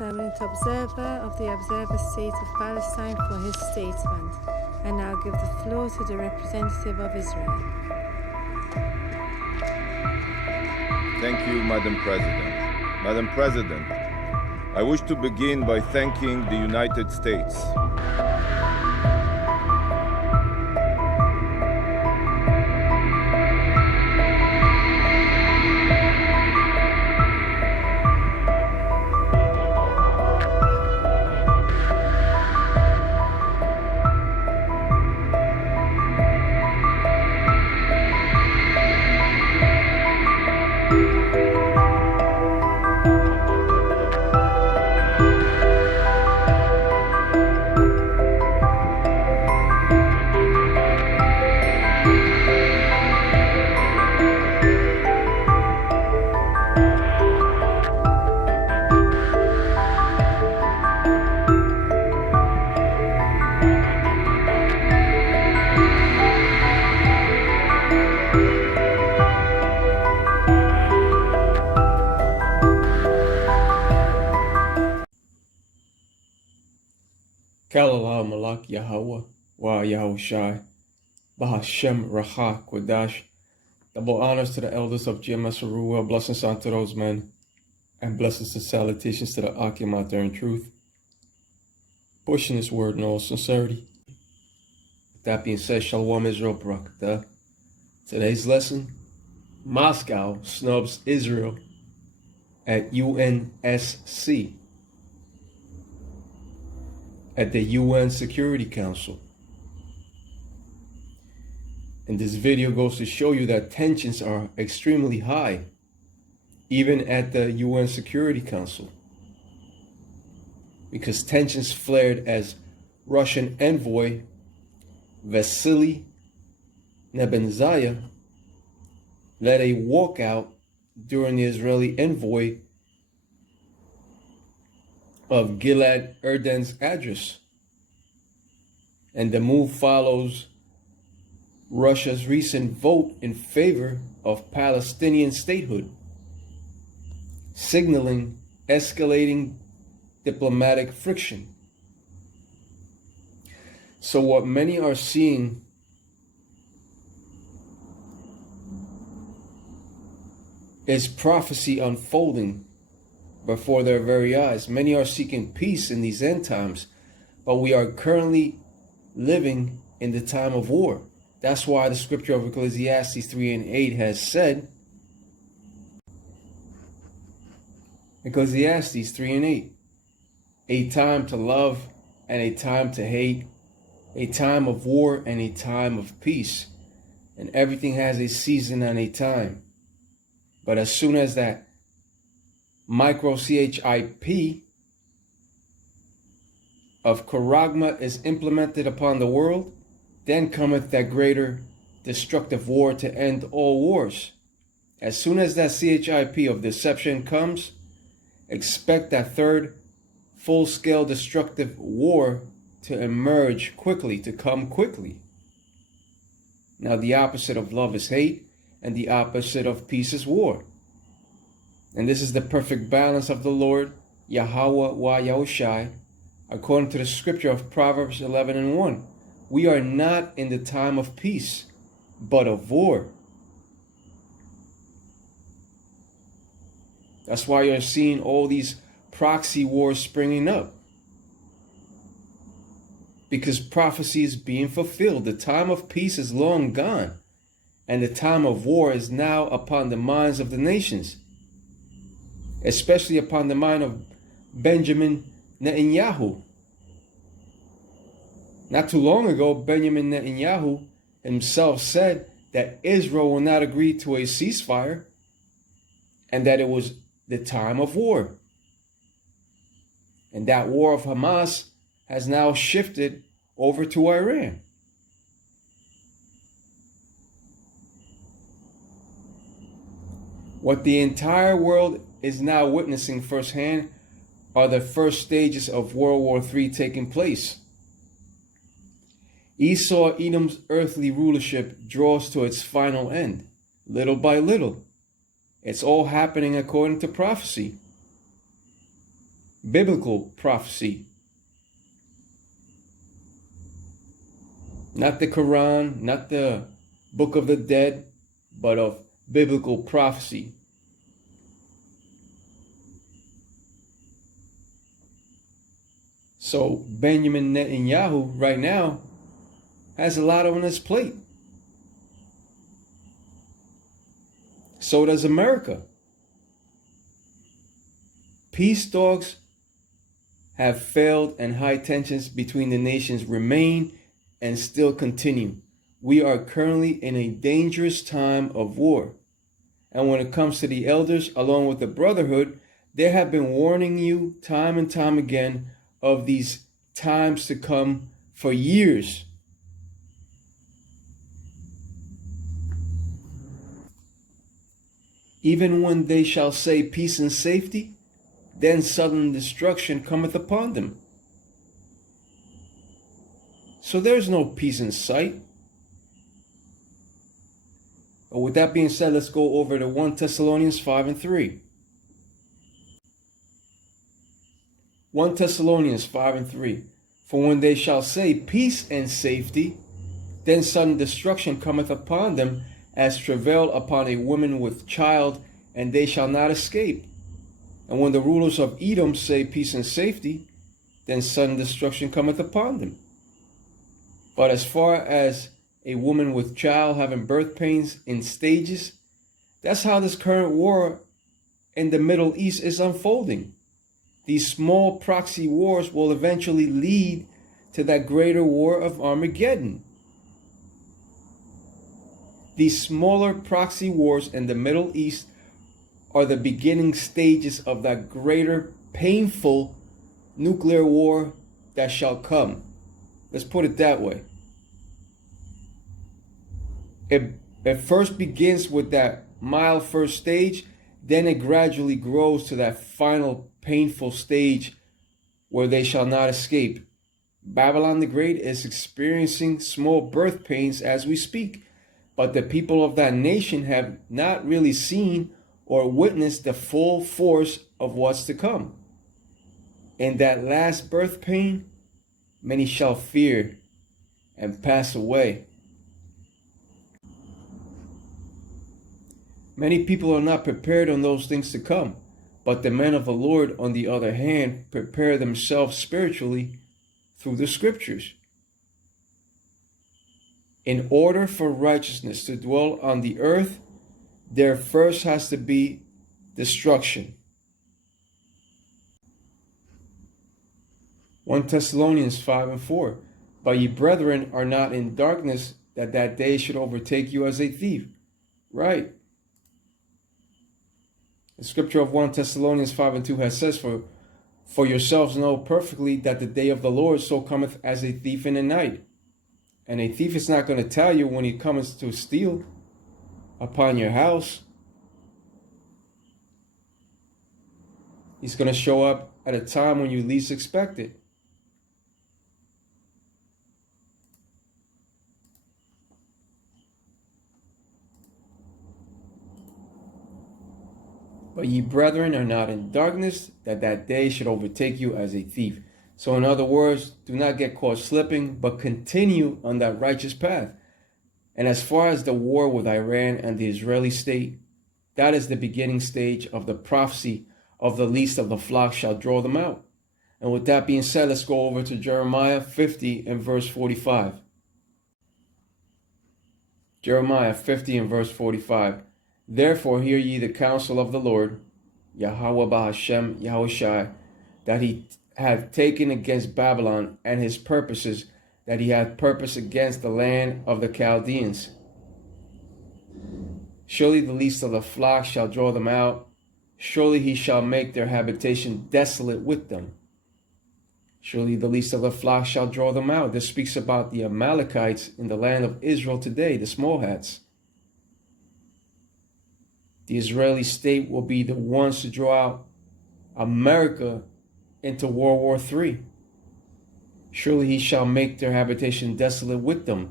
permanent observer of the Observer State of Palestine for his statement. I now give the floor to the representative of Israel. Thank you, Madam President. Madam President, I wish to begin by thanking the United States. Kalalah Malak Yahweh Wa Yahushai Bahashem Racha Kodash. Double honors to the elders of GMS Ruel, blessings unto those men, and blessings and salutations to the Akim out there in truth, pushing this word in all sincerity. With that being said, Shalom Israel Barakatah. Today's lesson, Moscow snubs Israel at UNSC. At the UN Security Council. And this video goes to show you that tensions are extremely high, even at the UN Security Council. Because tensions flared as Russian envoy Vasily Nebenzia led a walkout during the Israeli envoy of Gilad Erdan's address. And the move follows Russia's recent vote in favor of Palestinian statehood, signaling escalating diplomatic friction. So what many are seeing is prophecy unfolding before their very eyes. Many are seeking peace in these end times, but we are currently living in the time of war. That's why the scripture of Ecclesiastes 3:8 has said, Ecclesiastes 3:8, a time to love and a time to hate, a time of war and a time of peace. And everything has a season and a time. But as soon as that microchip of charagma is implemented upon the world, then cometh that greater destructive war to end all wars. As soon as that chip of deception comes, expect that third full-scale destructive war to emerge quickly, to come quickly. Now the opposite of love is hate, and the opposite of peace is war. And this is the perfect balance of the Lord, Yahweh Wa Yahushai, according to the scripture of Proverbs 11:1. We are not in the time of peace, but of war. That's why you're seeing all these proxy wars springing up. Because prophecy is being fulfilled. The time of peace is long gone, and the time of war is now upon the minds of the nations, especially upon the mind of Benjamin Netanyahu. Not too long ago, Benjamin Netanyahu himself said that Israel will not agree to a ceasefire and that it was the time of war. And that war of Hamas has now shifted over to Iran. What the entire world is now witnessing firsthand are the first stages of World War III taking place. Esau Edom's earthly rulership draws to its final end, little by little. It's all happening according to prophecy. biblical prophecy. Not the Quran, not the Book of the Dead, but of biblical prophecy. So Benjamin Netanyahu right now has a lot on his plate. So does America. Peace talks have failed and high tensions between the nations remain and still continue. We are currently in a dangerous time of war. And when it comes to the elders, along with the brotherhood, they have been warning you time and time again of these times to come for years. Even when they shall say peace and safety, then sudden destruction cometh upon them. So there's no peace in sight. But with that being said, let's go over to 1 Thessalonians 5 and 3. 1 Thessalonians 5 and 3. For when they shall say peace and safety, then sudden destruction cometh upon them, as travail upon a woman with child, and they shall not escape. And when the rulers of Edom say peace and safety, then sudden destruction cometh upon them. But as far as a woman with child having birth pains in stages, that's how this current war in the Middle East is unfolding. These small proxy wars will eventually lead to that greater war of Armageddon. These smaller proxy wars in the Middle East are the beginning stages of that greater, painful nuclear war that shall come. Let's put it that way. It first begins with that mild first stage, then it gradually grows to that final painful stage where they shall not escape. Babylon the Great is experiencing small birth pains as we speak, but the people of that nation have not really seen or witnessed the full force of what's to come. In that last birth pain, many shall fear and pass away. Many people are not prepared on those things to come, but the men of the Lord, on the other hand, prepare themselves spiritually through the scriptures. In order for righteousness to dwell on the earth, there first has to be destruction. 1 Thessalonians 5 and 4. But ye brethren are not in darkness, that that day should overtake you as a thief. Right. The scripture of 1 Thessalonians 5 and 2 has says, For yourselves know perfectly that the day of the Lord so cometh as a thief in the night. And a thief is not going to tell you when he comes to steal upon your house. He's going to show up at a time when you least expect it. But ye brethren are not in darkness, that that day should overtake you as a thief. So in other words, do not get caught slipping, but continue on that righteous path. And as far as the war with Iran and the Israeli state, that is the beginning stage of the prophecy of the least of the flock shall draw them out. And with that being said, let's go over to Jeremiah 50 and verse 45. Jeremiah 50 and verse 45. Therefore hear ye the counsel of the Lord, Yahweh Bahashem Yahushai, that he hath taken against Babylon, and his purposes, that he hath purpose against the land of the Chaldeans. Surely the least of the flock shall draw them out. Surely he shall make their habitation desolate with them. Surely the least of the flock shall draw them out. This speaks about the Amalekites in the land of Israel today, the small hats. The Israeli state will be the ones to draw out America into World War III. Surely he shall make their habitation desolate with them,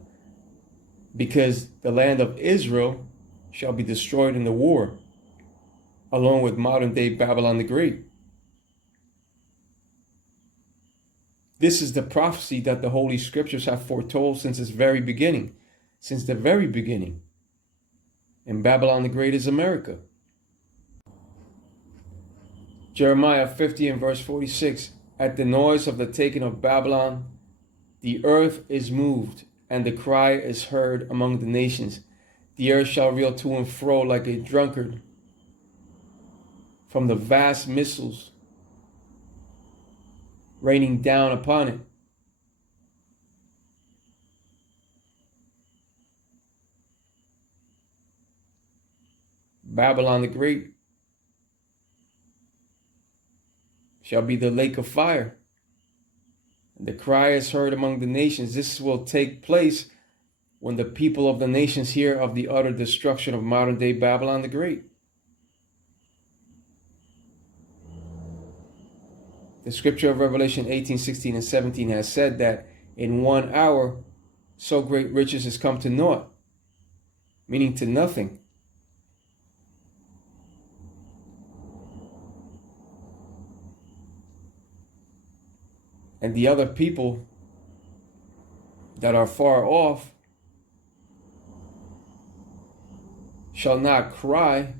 because the land of Israel shall be destroyed in the war, along with modern day Babylon the Great. This is the prophecy that the Holy Scriptures have foretold since its very beginning. Since the very beginning. And Babylon the Great is America. Jeremiah 50 and verse 46. At the noise of the taking of Babylon, the earth is moved, and the cry is heard among the nations. The earth shall reel to and fro like a drunkard from the vast missiles raining down upon it. Babylon the Great shall be the lake of fire. The cry is heard among the nations. This will take place when the people of the nations hear of the utter destruction of modern day Babylon the Great. The scripture of Revelation 18, 16, and 17 has said that in 1 hour, so great riches has come to naught, meaning to nothing. And the other people that are far off shall not cry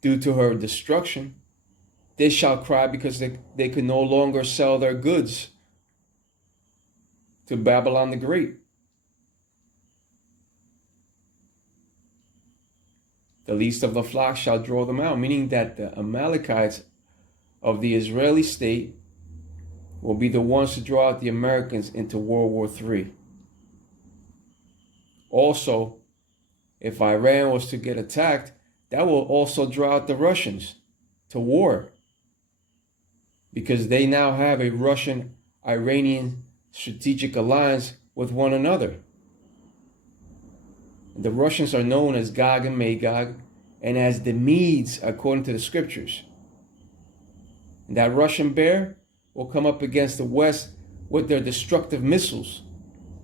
due to her destruction. They shall cry because they can no longer sell their goods to Babylon the Great. The least of the flock shall draw them out, meaning that the Amalekites of the Israeli state will be the ones to draw out the Americans into World War III. Also, if Iran was to get attacked, that will also draw out the Russians to war, because they now have a Russian-Iranian strategic alliance with one another. The Russians are known as Gog and Magog, and as the Medes, according to the scriptures. And that Russian bear will come up against the West with their destructive missiles.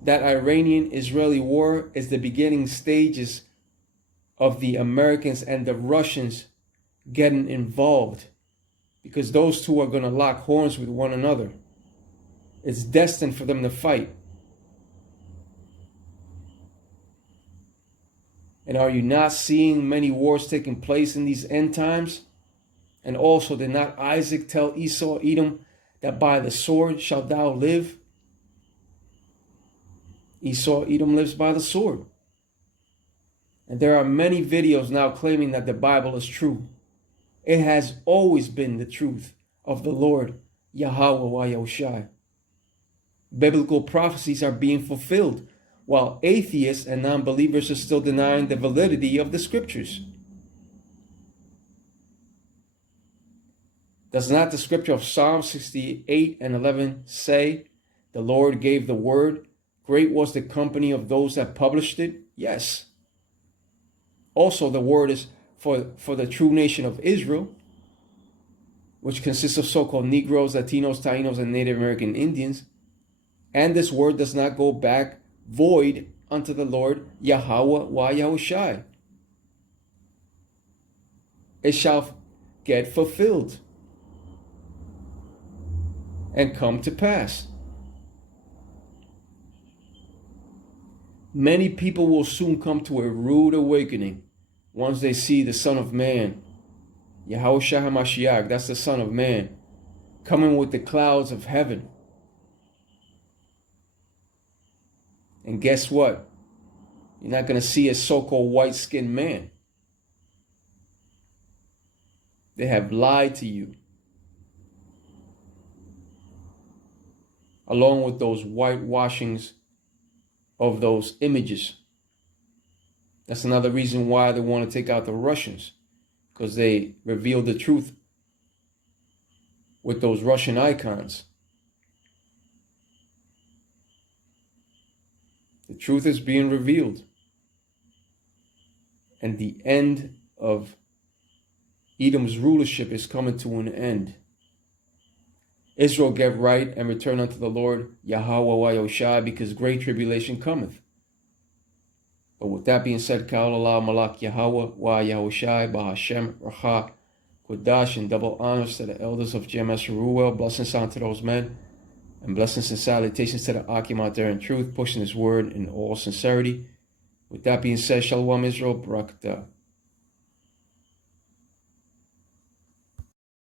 That Iranian-Israeli war is the beginning stages of the Americans and the Russians getting involved, because those two are going to lock horns with one another. It's destined for them to fight. And are you not seeing many wars taking place in these end times? And also, did not Isaac tell Esau, Edom, that by the sword shalt thou live? Esau, Edom lives by the sword. And there are many videos now claiming that the Bible is true. It has always been the truth of the Lord, Yahweh Yahushai. Biblical prophecies are being fulfilled, while atheists and non-believers are still denying the validity of the scriptures. Does not the scripture of Psalm 68 and 11 say, the Lord gave the word, great was the company of those that published it? Yes. Also, the word is for the true nation of Israel, which consists of so-called Negroes, Latinos, Tainos, and Native American Indians. And this word does not go back void unto the Lord, Yahweh Yahushai. It shall get fulfilled and come to pass. Many people will soon come to a rude awakening once they see the Son of Man, Yahushua HaMashiach, that's the Son of Man, coming with the clouds of heaven. And guess what? You're not going to see a so-called white-skinned man. They have lied to you. Along with those whitewashings of those images. That's another reason why they want to take out the Russians, because they revealed the truth with those Russian icons. The truth is being revealed. And the end of Edom's rulership is coming to an end. Israel get right and return unto the Lord, Yahweh Yahushai, because great tribulation cometh. But with that being said, Ka'al Allah Malak Yahweh Wa Yahushai Bahashem Racha Kudash and double honors to the elders of GMS Ruel. Blessings unto those men. And blessings and salutations to the Akim out there in truth, pushing his word in all sincerity. With that being said, Shalom Israel, Barakatah.